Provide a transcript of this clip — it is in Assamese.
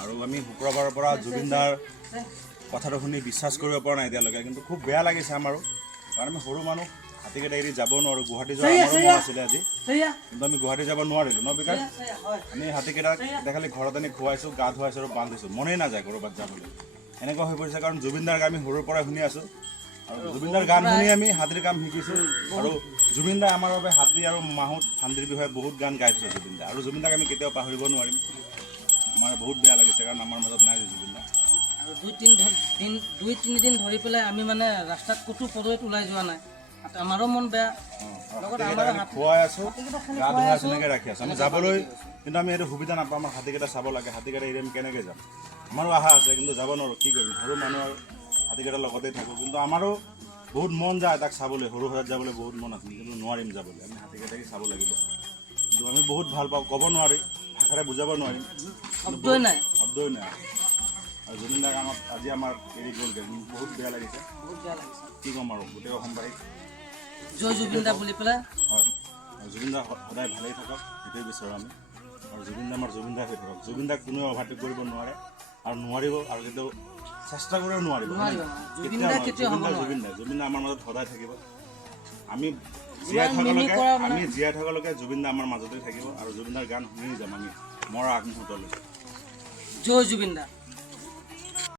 আৰু আমি শুক্ৰবাৰৰ পৰা জুবিনদাৰ কথাটো শুনি বিশ্বাস কৰিব পৰা নাই এতিয়ালৈকে, কিন্তু খুব বেয়া লাগিছে আমাৰো, কাৰণ আমি সৰু মানুহ হাতীকেইটা এৰি যাব নোৱাৰোঁ। গুৱাহাটী যোৱাৰ আমাৰো মন আছিলে আজি, কিন্তু আমি গুৱাহাটী যাব নোৱাৰিলোঁ ন বিকাশ। আমি হাতীকেইটাক খালি ঘৰত আনি খুৱাইছোঁ, গা ধুৱাইছোঁ আৰু বান্ধিছোঁ, মনেই নাযায় ক'ৰবাত যাবলৈ। এনেকুৱা হৈ পৰিছে কাৰণ জুবিনদাৰ গান আমি সৰুৰ পৰাই শুনি আছোঁ, আৰু জুবিনদাৰ গান শুনি আমি হাতীৰ কাম শিকিছোঁ। আৰু জুবিনদাই আমাৰ বাবে হাতী আৰু মাহুত শান্তিৰ বিষয়ে বহুত গান গাই থৈছে জুবিনদাই, আৰু জুবিনদাক আমি কেতিয়াও পাহৰিব নোৱাৰিম। আমাৰ বহুত বেয়া লাগিছে কাৰণ আমাৰ মাজত নাই জুবিনদা। আৰু দুই তিনিদিন ধৰি পেলাই আমি মানে ৰাস্তাত ক'তো পদৈত ওলাই যোৱা নাই, আমাৰো মন বেয়া। খুৱাই আছোঁ, গা ধুৱাই আছোঁ, এনেকৈ ৰাখি আছোঁ। আমি যাবলৈ কিন্তু আমি এইটো সুবিধা নাপাওঁ, আমাৰ হাতীকেইটা চাব লাগে, হাতীকেইটা এৰি আমি কেনেকৈ যাম। আমাৰো আশা আছে কিন্তু যাব নোৱাৰোঁ, কি কৰিম, সৰু মানুহ আৰু হাতীকেইটাৰ লগতেই থাকোঁ। কিন্তু আমাৰো বহুত মন যায় তাক চাবলৈ, সৰু সজাত যাবলৈ বহুত মন আছিল, কিন্তু নোৱাৰিম যাবলৈ। আমি হাতীকেইটাকে চাব লাগিব, কিন্তু আমি বহুত ভাল পাওঁ, ক'ব নোৱাৰি, ভাষাৰে বুজাব নোৱাৰিম, শব্দই নাই। আৰু জুবিনদাক আজি আমাৰ এৰি গ'লগৈ, বহুত বেয়া লাগিছে। কি ক'ম আৰু গোটেই অসমবাসীক জয় জুবিনদা বুলি পেলাই। হয়, আৰু জুবিনদা সদায় ভালেই থাকক সেইটোৱে বিচাৰোঁ আমি, আৰু জুবিনদা আমাৰ জুবিনদাই হৈ থাকক। জুবিনদাক কোনেও অভাৰটেক কৰিব নোৱাৰে আৰু নোৱাৰিব, আৰু কেতিয়াও চেষ্টা কৰিও নোৱাৰিব। জুবিনদা আমাৰ মাজত সদায় থাকিব। আমি জীয়াই থকালৈকে জুবিনদা আমাৰ মাজতে থাকিব, আৰু জুবিনদাৰ গান শুনি যাম আমি মৰা আগমুহূৰ্তলৈকে। জয় জুবিনদা।